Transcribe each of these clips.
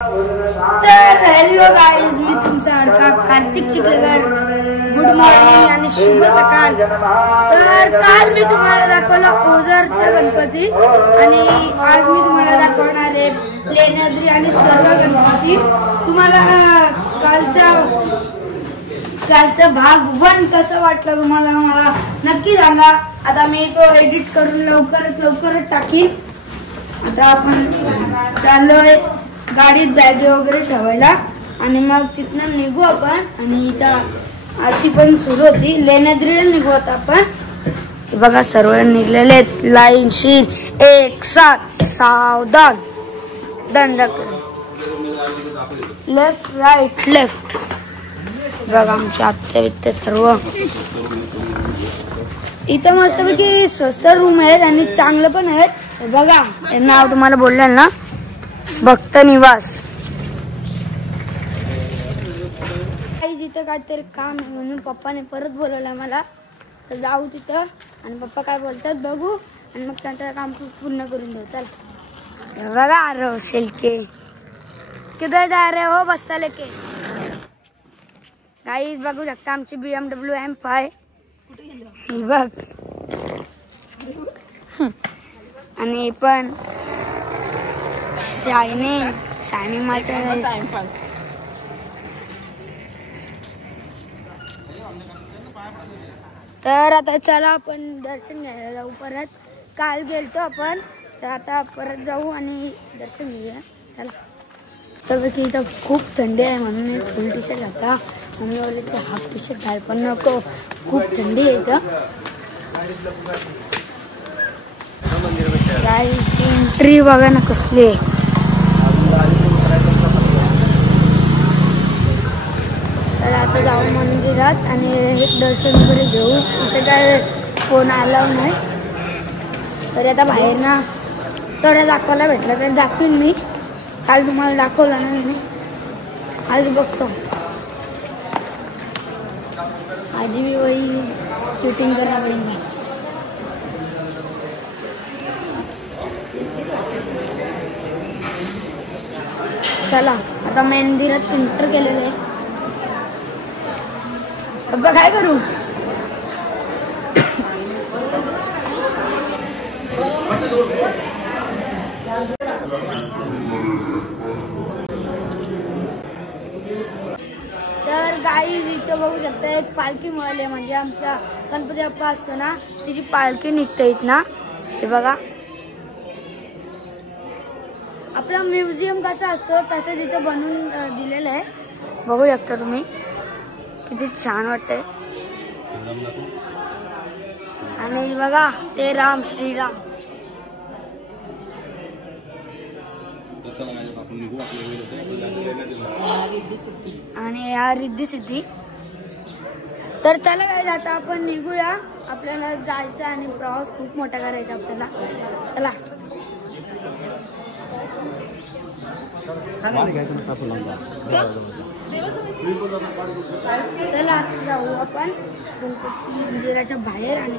तर hello guys, मी तुमचा अडका Kartik Chikhalekar. Good morning आणि शुभ सकाळ. तर काल मी तुम्हाला दाखवला ओझरचा गणपती आणि आज मी तुम्हाला दाखवणार आहे लेण्याद्री आणि सर्व गणपती. तुम्हाला कालचा भाग 1 कसं वाटलं तुम्हाला मला नक्की सांगा. आता मी तो एडिट करून लवकरच टाकीन. आता आपण चाललोय गाडीत बॅग वगैरे ठेवायला आणि मग तिथनं निघू आपण. आणि इथं आरती पण सुरू होती. लेण्याद्रीला निघू आता आपण. बघा सर्व निघलेले आहेत लाईनशीर एक साथ सावधान दंडक लेफ्ट राईट लेफ्ट. बघा आमचे आत्या बित्ते सर्व इथं मस्तपैकी स्वस्त रूम आहेत आणि चांगलं पण आहेत. बघा हे नाव तुम्हाला बोललेलं ना, भक्त निवास. जिथं काहीतरी काम आहे म्हणून पप्पाने परत बोलवलं मला. तर जाऊ तिथं आणि पप्पा काय बोलतात बघू आणि मग त्यांचं काम पूर्ण करून देऊ. चला बघा अरे शिल्के किधर जा रहे हो बस्ता लेके. गाईज बघू शकता आमची BMW M5 बघ. आणि पण शायनिंग मारते. तर आता चला आपण दर्शन घ्यायला जाऊ परत. काल गेलतो आपण तर आता परत जाऊ आणि दर्शन घेऊया. चला. तर की इथं खूप थंडी आहे म्हणून फुल टी शर्ट घातला. मम्मी बोलले की हाफ टी शर्ट घाल पण नको, खूप थंडी आहे इथं. गाईची एंट्री बघा ना कसली आहे. चला आता जाऊ मंदिरात आणि दर्शन वगैरे घेऊ. इथे काय फोन आला नाही तरी आता बाहेर ना थोडं दाखवायला भेटलं तर दाखवीन मी. काल तुम्हाला दाखवलं ना मी, आज बघतो. आजी भी वही शूटिंग करना पडेंगे. चला आता मंदिरात एंटर केलेलं आहे. अब्बा काय करू. तर गाईज इथं बघू शकता एक पालखी मिळाली म्हणजे आमचा गणपती बाप्पा असतो ना तिची पालखी निघते इथं ना. हे बघा आपला म्युझियम कसा असतो तसं तिथं बनवून दिलेलं आहे. बघू शकता तुम्ही किती छान वाटतंय. आणि बघा ते राम श्रीराम आणि या रिद्धी सिद्धी. तर चला काय आता आपण निघूया. आपल्याला जायचं आणि प्रवास खूप मोठा करायचा आपल्याला. चला चला जाऊ आपण गणपती मंदिराच्या बाहेर. आणि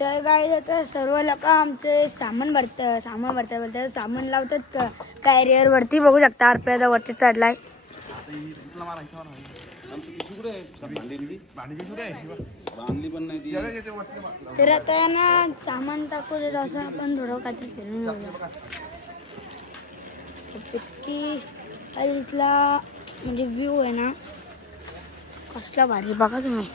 तर काय आता सर्व लोक आमचे सामान भरतात सामान लावतात कॅरियर वरती. बघू शकता आरप्याचा वरती चढलाय. तर आता ना सामान टाकू देत असं आपण थोडं काहीतरी फिरून जाऊया. इतकी काही इथला म्हणजे व्ह्यू आहे ना कसला भारी बघा तुम्ही.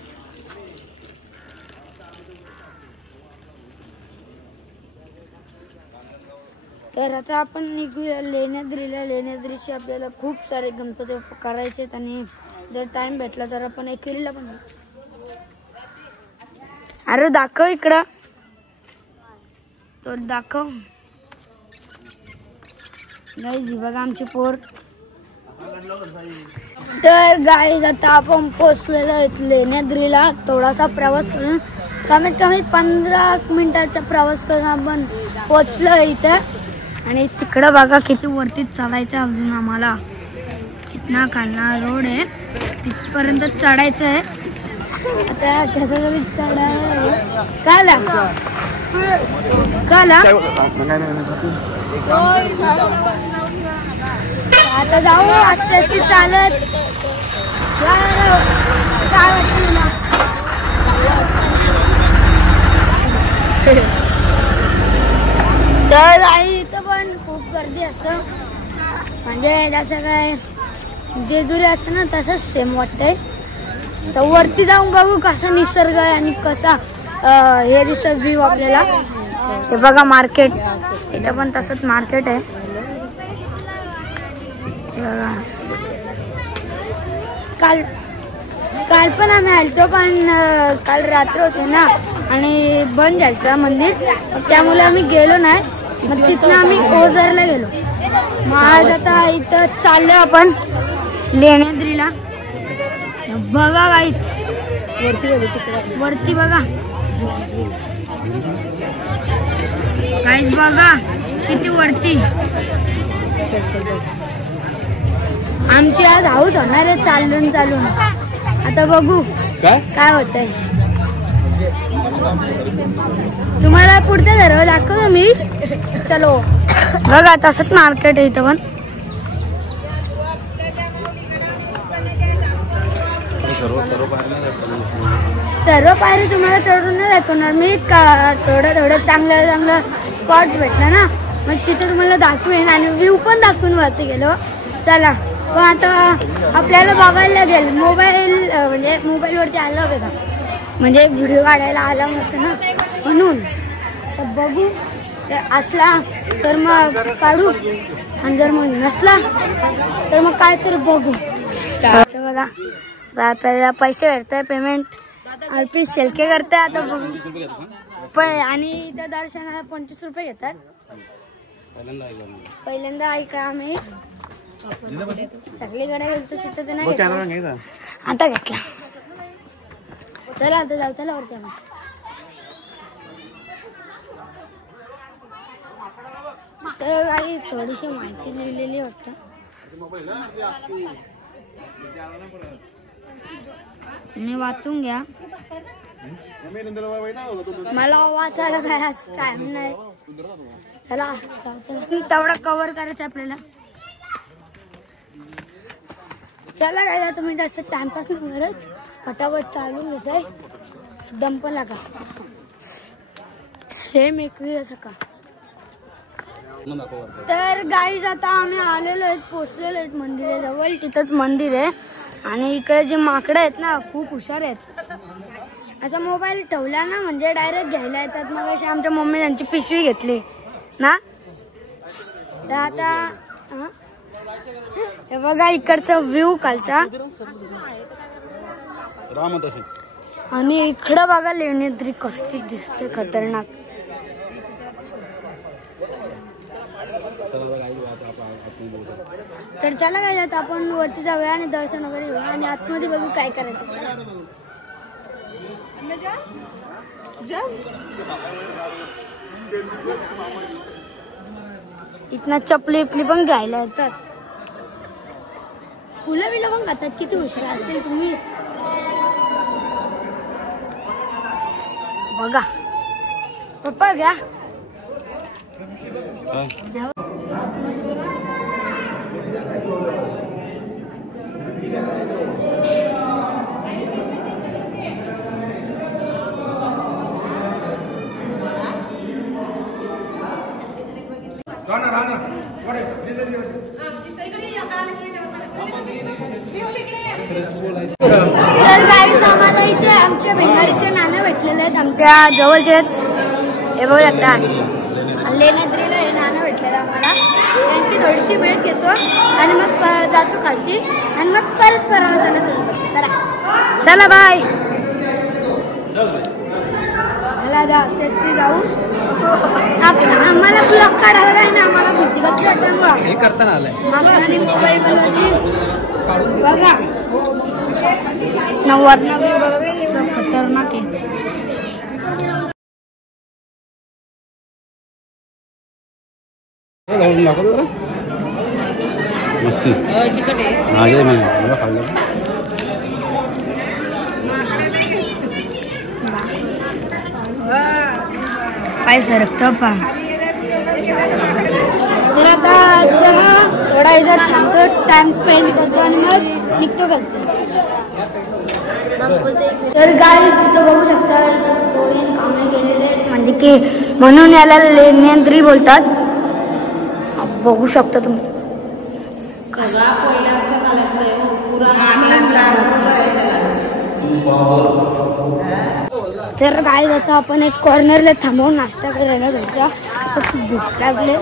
तर आता आपण निघूया लेण्याद्रीला. लेण्याद्रीशी आपल्याला खूप सारे गणपती करायचे आहेत आणि जर टाइम भेटला तर आपण एकेरीला पण. अरे दाखव इकडं तो दाखव. गाईज बघा आमची पोर. तर गाईज आता आपण पोचलेलो आहेत लेण्याद्रीला. थोडासा प्रवास करून कमीत कमी 15 मिनिटाचा प्रवास करून आपण पोचलो इथं. आणि तिकडं बघा किती वरती चढायचं अजून आम्हाला. इथना खालना रोड आहे तिथपर्यंत चढायचं आहे. आता त्याचा जरी चढायला काला आता जाऊ आस्ते चालत. काय वाटतं तुला? तर आई इथं पण खूप गर्दी असतं, म्हणजे जसं काय जेजुरी असतं ना तसंच सेम वाटतंय. तर वरती जाऊन बघू कसा निसर्ग आहे आणि कसा हे दिसत व्ह्यू आपल्याला. हे बघा मार्केट, इथं पण तसंच मार्केट आहे बघा. काल पण आम्ही आलतो, पण काल रात्र होते ना आणि बंद झालं मंदिर, त्यामुळे आम्ही गेलो नाही. मग तिथनं आम्ही ओझरला गेलो. मग आज आता इथं चाललो आपण लेण्याद्रीला. बघा काहीच वरती बघा काहीच बघा किती वरती. आमची आज हाऊस होणार आहे चालून. आता बघू काय होतंय. तुम्हाला पुढच्या सर्व दाखवतो मी. चलो बघा तसंच मार्केट आहे इथं पण. सर्व पायरी तुम्हाला चढून नाही दाखवणार मी. थोडं चांगलं स्पॉट्स भेटला ना मग तिथे तुम्हाला दाखवेन आणि व्ह्यू पण दाखवून वरती गेलो. चला पण आता आपल्याला बघायला लागेल. म्हणजे मोबाईलवरती आला बघा, म्हणजे व्हिडिओ काढायला आला नसतं ना म्हणून. तर बघू, असला तर मग काढू आणि जर मग नसला तर मग काय तर बघू. बघा आपल्याला पैसे भेटताय, पेमेंट RP शेलके करताय. आता बघू आणि त्या दर्शनाला 25 रुपये घेतात. पहिल्यांदा ऐका आम्ही सगळीकडे गेलतो तिथं ते नाही आता घेतला. चला आता जाऊ. चला वरती आपण. तर काही थोडीशी माहिती लिहिलेली वाटतं. तुम्ही वाचून घ्या, मला वाचायला काय आज टाइम नाही. चला तेवढा कव्हर करायचं आपल्याला. चला काय तुम्ही जास्त टाइमपास नाही करत, फटाफट चालून घेत आहे. दम पण लागा सेम एकवीर सका. तर गाईज आता आम्ही आलेलो आहेत, पोचलेलो आहेत मंदिराजवळ. तिथंच मंदिर आहे आणि इकडे जे माकडं आहेत ना खूप हुशार आहेत. असा मोबाईल ठेवला ना म्हणजे डायरेक्ट घ्यायला येतात. मग अशी आमच्या मम्मी त्यांची पिशवी घेतली ना. तर आता हे बघा इकडचा व्ह्यू कालचा. आणि इकडं बघा लेण्याद्री कसली दिसते खतरनाक. तर चला काय आता आपण वरती जाऊया आणि दर्शन वगैरे घेऊया आणि आतमध्ये बघू काय करायचं. इथनं चपली पण घ्यायला येतात. फुलं बिलं पण खातात. किती हुशार असतील तुम्ही. बघा पप्पा घ्या. तर गाईज आम्हाला इथे आमच्या भिंगारीचे नाणे भेटलेले आहेत, आमच्या जवळचेच. हे बघू शकता लेण्याद्रीला हे नाणं भेटलेलं आम्हाला. त्यांची थोडीशी भेट घेतो आणि मग जातो खालती आणि मग परत प्रवासाला सुरू करतो. चला बाय. मला जास्ती जाऊ. आम्हाला ब्लॉक काढायला काय ना, आम्हाला भीती बसली बघा. वरना बघा खतरनाक आहे. मस्ती पाय सरकतं पा. तर आता थोडा इथं थांबतो, टाइम स्पेंड करतो आणि मग निघतो घरचे. तर गाईज तिथं बघू शकता कोरियन कामे केलेले आहेत, म्हणजे की म्हणून याला लेण्यंत्री बोलतात. बघू शकता तुम्ही तर गाईज आता आपण एक कॉर्नरला थांबवून नाश्ता करायला जायचा. खूप भूक लागले.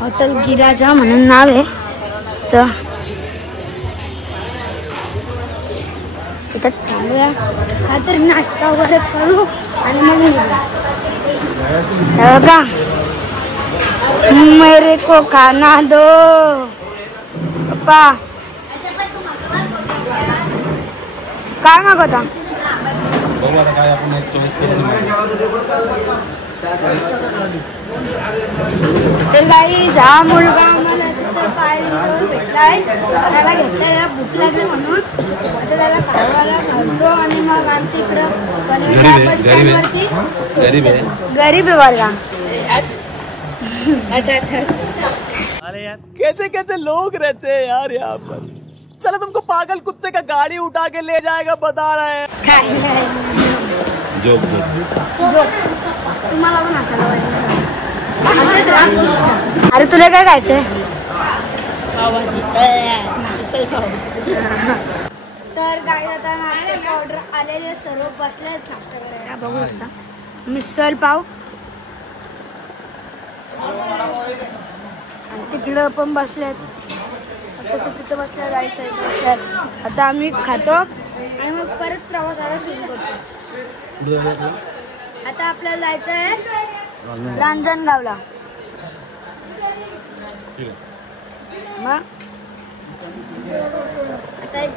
हॉटेल गिराजा म्हणून नाव आहे. तर इथं थांबूया, काहीतरी नाश्ता वगैरे करू आणि मग बघा मेरे को खाना दो पप्पा. काय मागवता? तर गाईज हा मुलगा आम्हाला तिथं पायरीवर भेटलाय, त्याला घेतलेला भूक लागली म्हणून आता त्याला खायला घालतो आणि मग आमच्या इकडं बनवायची गरीब आहे वर्गा. अरे यार कैसे कैसे लोग रहते हैं यार यहाँ पर. चलो तुमको पागल कुत्ते का गाड़ी उठा के ले जाएगा बता रहे हैं. तुम्हाला पण असायला पाहिजे. अरे तुला काय खायचंय? तर गाई आता नाश्त्याची ऑर्डर आलेले सर्व बसले नाश्ता करायला. बघू शकता मिसळ पाव तिकडं पण बसलेत. तसं तिथं बसल्या जायचं बसल्यात. आता आम्ही खातो आणि मग परत प्रवासाला सुरू करतो. आता आपल्याला जायचं आहे रांजणगावला. मग आता एक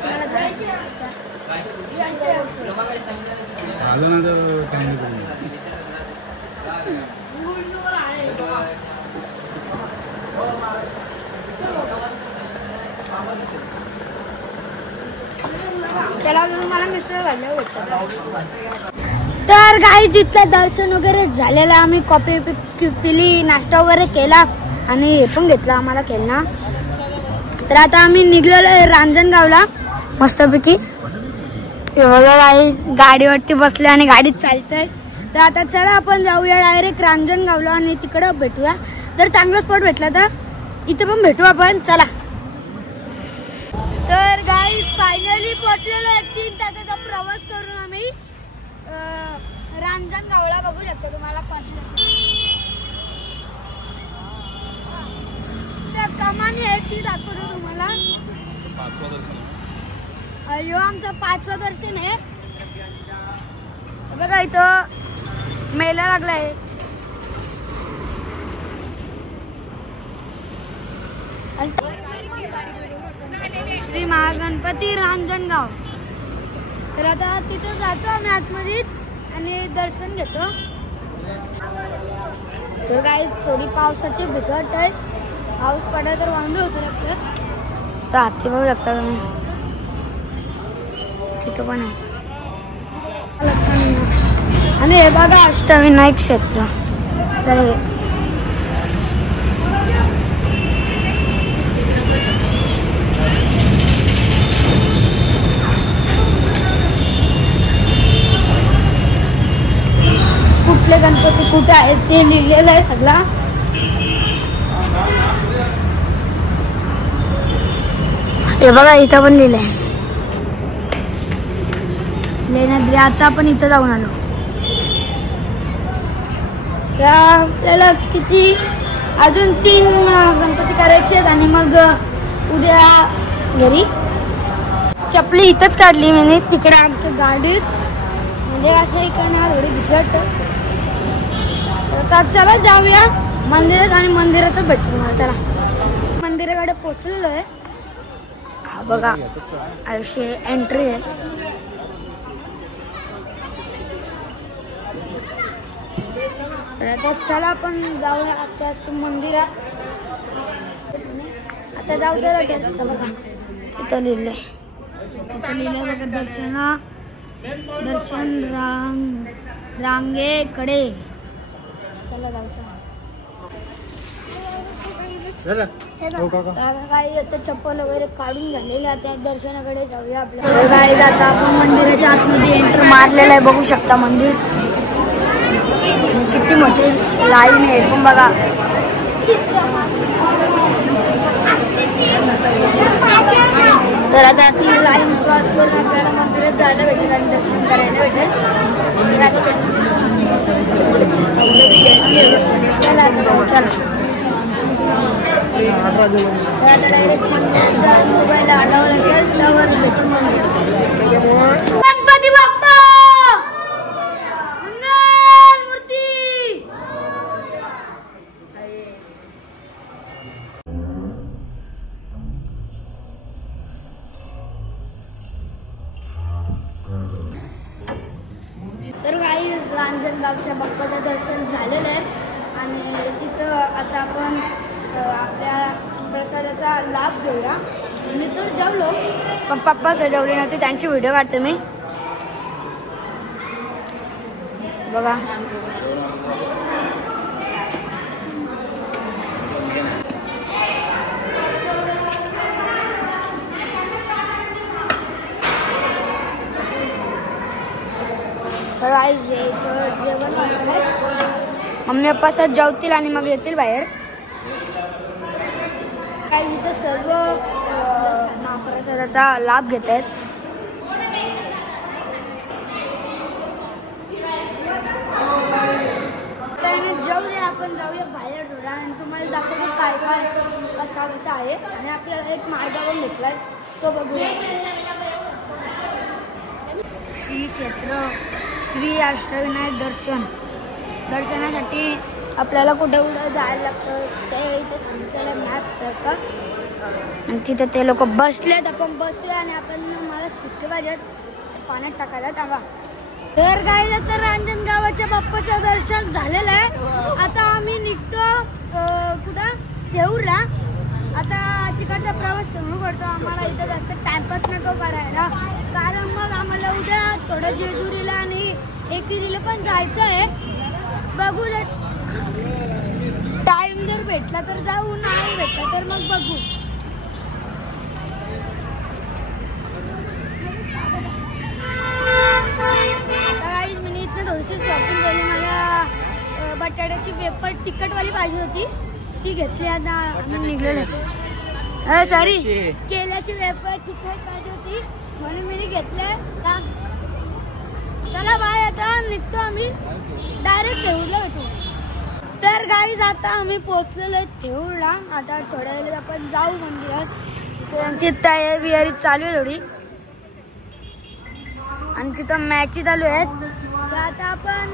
त्याला मला मिसळ घाललं होतं. तर गाई तिथलं दर्शन वगैरे झालेलं, आम्ही कॉफी पिली, नाश्ता वगैरे केला आणि हे पण घेतलं आम्हाला खेळणं. तर आता आम्ही निघलेलो आहे रांजणगावला मस्तपैकी. बघा गाई गाडीवरती बसले आणि गाडीत चालतंय. तर आता चला आपण जाऊया डायरेक्ट रांजणगावला आणि तिकडं भेटूया. जर चांगला स्पॉट भेटला तर इथे पण भेटू आपण. चला. तर गाई फायनली पोहोचलेलो आहे. 3 तासाचा प्रवास करून आम्ही रांजणगावला. बघू शकता तुम्हाला त्या कमानी आहे ती दाखवतो तुम्हाला. अयो आमचं 5वं दर्शन आहे. बघा इथं मेला लागलाय. श्री महागणपती रांजणगाव. तर आता तिथं जातो आम्ही आतमध्ये आणि दर्शन घेतो. तर काही थोडी पावसाची भीती आहे. पाऊस पडला तर वांदे होते आपलं. तर हाती बघू शकता तुम्ही, तिथं पण आहे. आणि हे बघा अष्टविनायक क्षेत्र. चला कुठले गणपती कुठे आहेत ते लिहिलेलं आहे सगळा. हे बघा इथं पण लिहिलंय लेण्याद्री. आता आपण इथं जाऊन आलो. आपल्याला किती अजून 3 गणपती करायचे आहेत आणि मग उद्या घरी. चपली इथंच काढली मी तिकडे आमच्या गाडीत, म्हणजे असं इकडनं थोडी बिघट. तर चला जाऊया मंदिरात आणि मंदिरातच भेटतो मला. चला मंदिराकडे पोचलेलो आहे. हा बघा अशी एंट्री आहे. आता चला आपण जाऊया आता मंदिरात. आता जाऊ बघा तिथं लिहिलंय. तिथं लिहिलंय बघा दर्शन रांगेकडे. चला जाऊ. तर काही आता चप्पल वगैरे काढून झालेले आता दर्शनाकडे जाऊया आपल्या काही आता आपण मंदिराच्या आतमध्ये एंटर मारलेलं आहे बघू शकता मंदिर किती मोठी लाईन आहे पण बघा तर आता ती लाईन क्रॉस करून आपल्याला मंदिरात जायला भेटेल आणि दर्शन करायला भेटेल चला चला आता डायरेक्ट मोबाईल आल्यावर असेल त्यावर गणपती बाप्पा मंगल मूर्ती तर काही रांजणगावच्या बाप्पाचं दर्शन झालेलं आहे आणि तिथं आता आपण आपल्या प्रसादाचा लाभ घेऊया मी तर जेवलो पण पप्पा सजवले नव्हते त्यांची व्हिडिओ काढते मी बघा तर जेवण मम्मी पप्पा सज जेवतील आणि मग येतील बाहेर काही इथं सर्व महाप्रसादाचा लाभ घेत आहेत जेवूया आपण जाऊया बाहेर थोडा आणि तुम्हाला दाखवतो काय काय कसा कसा आहे आणि आपल्याला एक मार्गावर भेटलाय तो बघूया श्री क्षेत्र श्री अष्टविनायक दर्शनासाठी आपल्याला कुठे कुठे जायला लागतं ते इथे सांगितलेलं मॅपसारखं आणि तिथं ते लोक बसलेत आपण बसूया आणि आपण मला शिक्के पाहिजेत पाण्यात टाकायला थांबा तर काय तर रांजणगावाच्या बाप्पाचं दर्शन झालेलं आहे आता आम्ही निघतो कुठं देऊरला आता तिकडचा प्रवास सुरू करतो आम्हाला इथं जास्त टाइमपास नको करायला कारण मग आम्हाला उद्या थोडं जेजुरीला आणि एकेरीला पण जायचं आहे बघू टाइम जर भेटला तर जाऊ नाही भेटला तर मग बघू मी इथं थोडीशी शॉपिंग केली मला बटाट्याची वेपर तिखटवाली पाहिजे होती ती घेतली आता आम्ही निघलेलो सॉरी केल्याची वेपर तिखट पाहिजे होती म्हणून मी घेतले चला बाय आता निघतो आम्ही डायरेक्ट देऊरला भेटू तर गाईज आता आम्ही पोहोचलेलो आहे देऊरला आता थोड्या वेळेला आपण जाऊ मंदिरात त्यांची तयारी चालू आहे थोडी आणि तिथं मॅची चालू आहेत तर आता आपण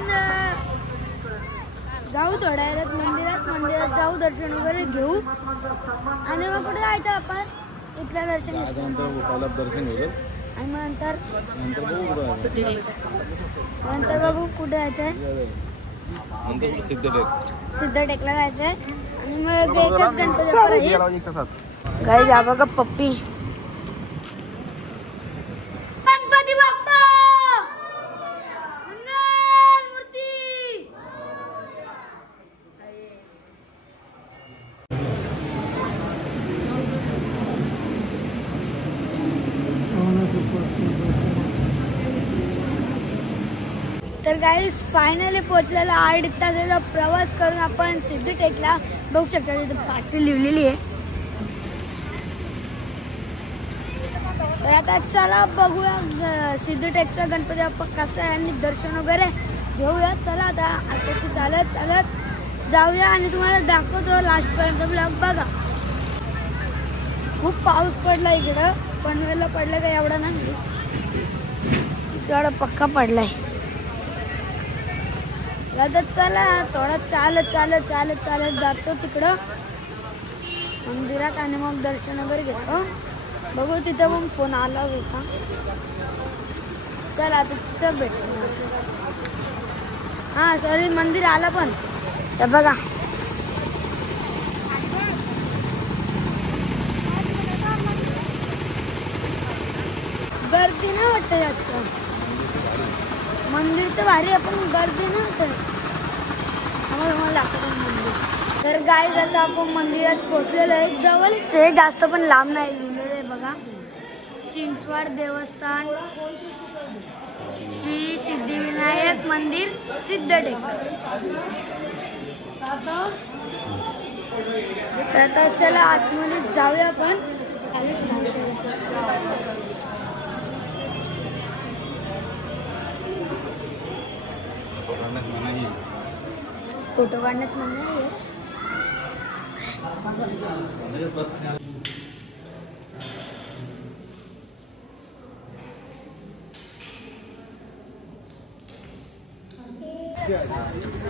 जाऊ थोड्या वेळात मंदिरात जाऊ दर्शन वगैरे घेऊ आणि मग कुठे जायचं आपण इथलं दर्शन घेऊ आणि मग नंतर बघू कुठे जायचंय सिद्धटेकला जायचंय आणि मग एकच गणपती गाईज हा बघा पप्पी गणपती बाप्पा मंगल मूर्ती तर गाईज फायनली पोहोचलेला 8 तासाचा प्रवास करून आपण सिद्धटेकला बघू शकता तिथे पाटी लिहिलेली आहे तर आता चला बघूया सिद्धटेकचा गणपती बाप्पा कसा आहे आणि दर्शन वगैरे घेऊया चला आता आता चालत चालत जाऊया आणि तुम्हाला दाखवतो लास्टपर्यंत ब्लॉग बघा खूप पाऊस पडला इकडं पनवेलला पडला का एवढा नाही तेवढा पक्का पडलाय आता चला थोडा चालत चालत चालत चालत जातो तिकडं मंदिरात आणि मग दर्शन वगैरे घेतो बघू तिथं मग फोन आला होता चला आता तिथं भेटू हा सॉरी मंदिर आला पण तर बघा गर्दी नाही वाटत जास्त मंदिर तर भारी आपण गर्दी नाही वाटत आम्हाला दाखवतो मंदिर तर गाईज आता आपण मंदिरात पोहोचलेलो आहे. जवळच आहे, जास्त पण लांब नाही. लिहिलेलं आहे बघा, चिंचवड देवस्थान श्री सिद्धिविनायक मंदिर सिद्धटेक. तर आता चला आतमध्ये जाऊया आपण. फोटो काढण्यात मना आहे.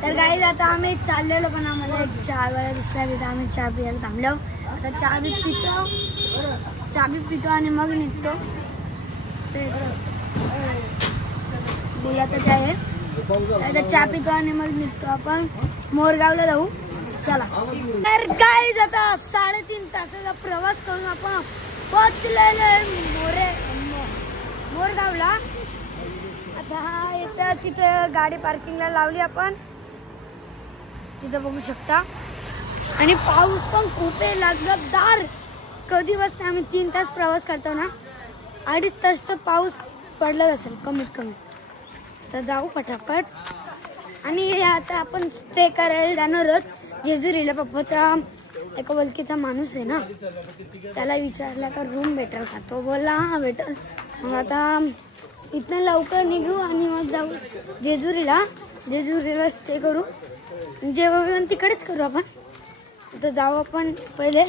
तर गाईज आता आम्ही चाललेलो, पण आम्हाला एक चहावाला दिसला तिथं आम्ही चहा पियाला थांबलो. आता चहा बी पितो आणि मग निघतो. ते बोलायचं आहे, आता चहा पितो आणि मग निघतो आपण मोरगावला जाऊ. चला. तर गाईज आता 3.5 तासाचा प्रवास करून आपण पोहोचलेलो मोरगावला. आता इथं तिथं गाडी पार्किंगला लावली आपण, तिथं बघू शकता. आणि पाऊस पण खूप आहे, लागदार. कधी बसते आम्ही 3 तास प्रवास करतो ना, 2.5 तास तर पाऊस पडलाच असेल कमीत कमी. तर जाऊ पटापट. आणि आता आपण स्टे करायला जाणार आहोत जेजुरीला. पप्पाचा एका ओळखीचा माणूस आहे ना, त्याला विचारला का रूम भेटेल का, तो बोलला हा भेटेल. मग आता इथनं लवकर निघू आणि मग जाऊ जेजुरीला स्टे करू. जेवण तिकडेच करू आपण. तर जाऊ आपण पहिले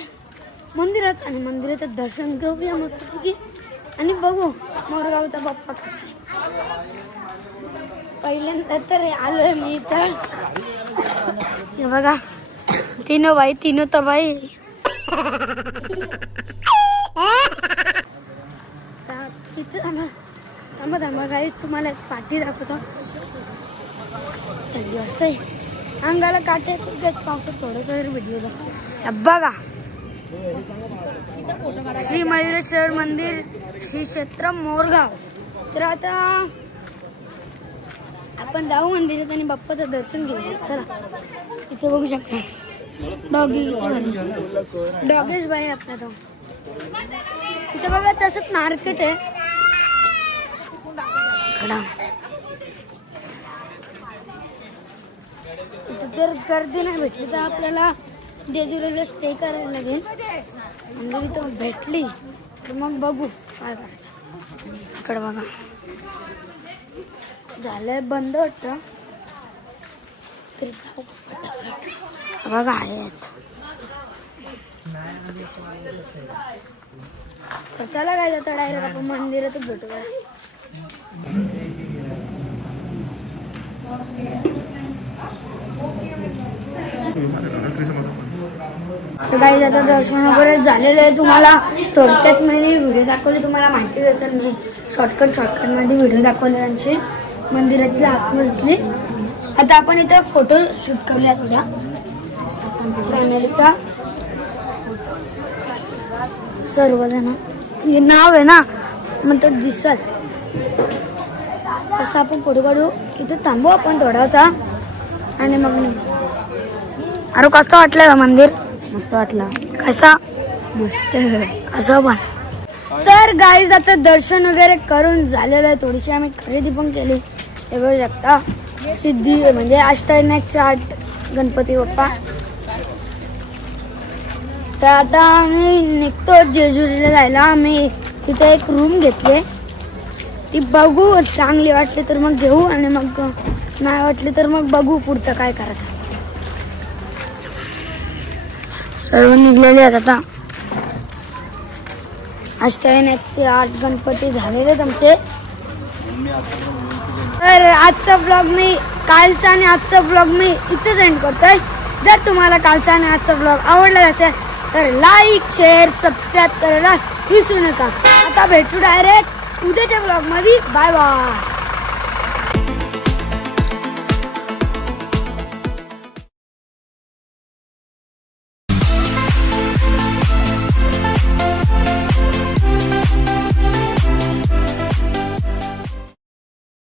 मंदिरात आणि मंदिराचं दर्शन घेऊया मस्तपैकी आणि बघू मोरगावचा बाप्पा कसा. पहिल्यांदा तर आलोय मी इथं. हे बघा, तीनो तबाई. तिथं थांबा गाईस, तुम्हाला एक पाठी दाखवतो. थंडी वाजते, अंगाला काटे पावसात थोडं व्हिडिओ बघा. श्री मयुरेश्वर मंदिर श्री क्षेत्र मोरगाव. तर आता आपण जाऊ मंदिरात आणि बाप्पाचं दर्शन घेऊ. चला. इथे बघू शकता डॉगेश बाई आपला तो. इथे बघा तसंच मार्केट आहे. इथे जर गर्दी नाही भेटली तर आपल्याला जेजुरीला स्टे करायला लागेल. आणि जर इथं भेटली तर मग बघू काय करायचं. इकडे बघा झालंय बंद वाटतं. तरी जाऊ पटापट. बघा आहेत. तर चला काय जातं डायरेक्ट आपण मंदिरातच भेटू. काही आता दर्शन वगैरे झालेलं आहे. तुम्हाला थोडक्यात मी व्हिडिओ दाखवले, तुम्हाला माहितीच असेल. मी शॉर्टकट मध्ये व्हिडिओ दाखवले त्यांची मंदिरातल्या आतमधली. आता आपण इथे फोटो शूट करूया थोड्या फॅमिलीचा. सर्वजण हे नाव आहे ना, मग तो दिसल तसं आपण फोटो काढू. इथे थांबू आपण थोडासा आणि मग अरे कसं वाटलं का मंदिर? मस्त वाटलं. कसा? मस्त. कसं पण. तर गाईज आता दर्शन वगैरे करून झालेलं आहे. थोडीशी आम्ही खरेदी पण केली. हे बघू शकता, सिद्धी म्हणजे अष्टविनायक 8 गणपती बाप्पा. तर आता आम्ही निघतो जेजुरीला जायला. आम्ही तिथे एक रूम घेतली, ती बघू. चांगली वाटली तर मग घेऊ आणि मग नाही वाटली तर मग बघू पुढचं काय करायचं. सर्व निघलेले आहेत आता. अष्टविनायक 8 गणपती झालेले आहेत आमचे. तर आजचा ब्लॉग मी कालचा आणि आजचा ब्लॉग मी इथेच एंड करतोय. जर तुम्हाला कालचा आणि आजचा ब्लॉग आवडला असेल तर लाईक शेअर सबस्क्राईब करायला विसरू नका. आता भेटू डायरेक्ट उद्याच्या ब्लॉग मध्ये. Bye bye.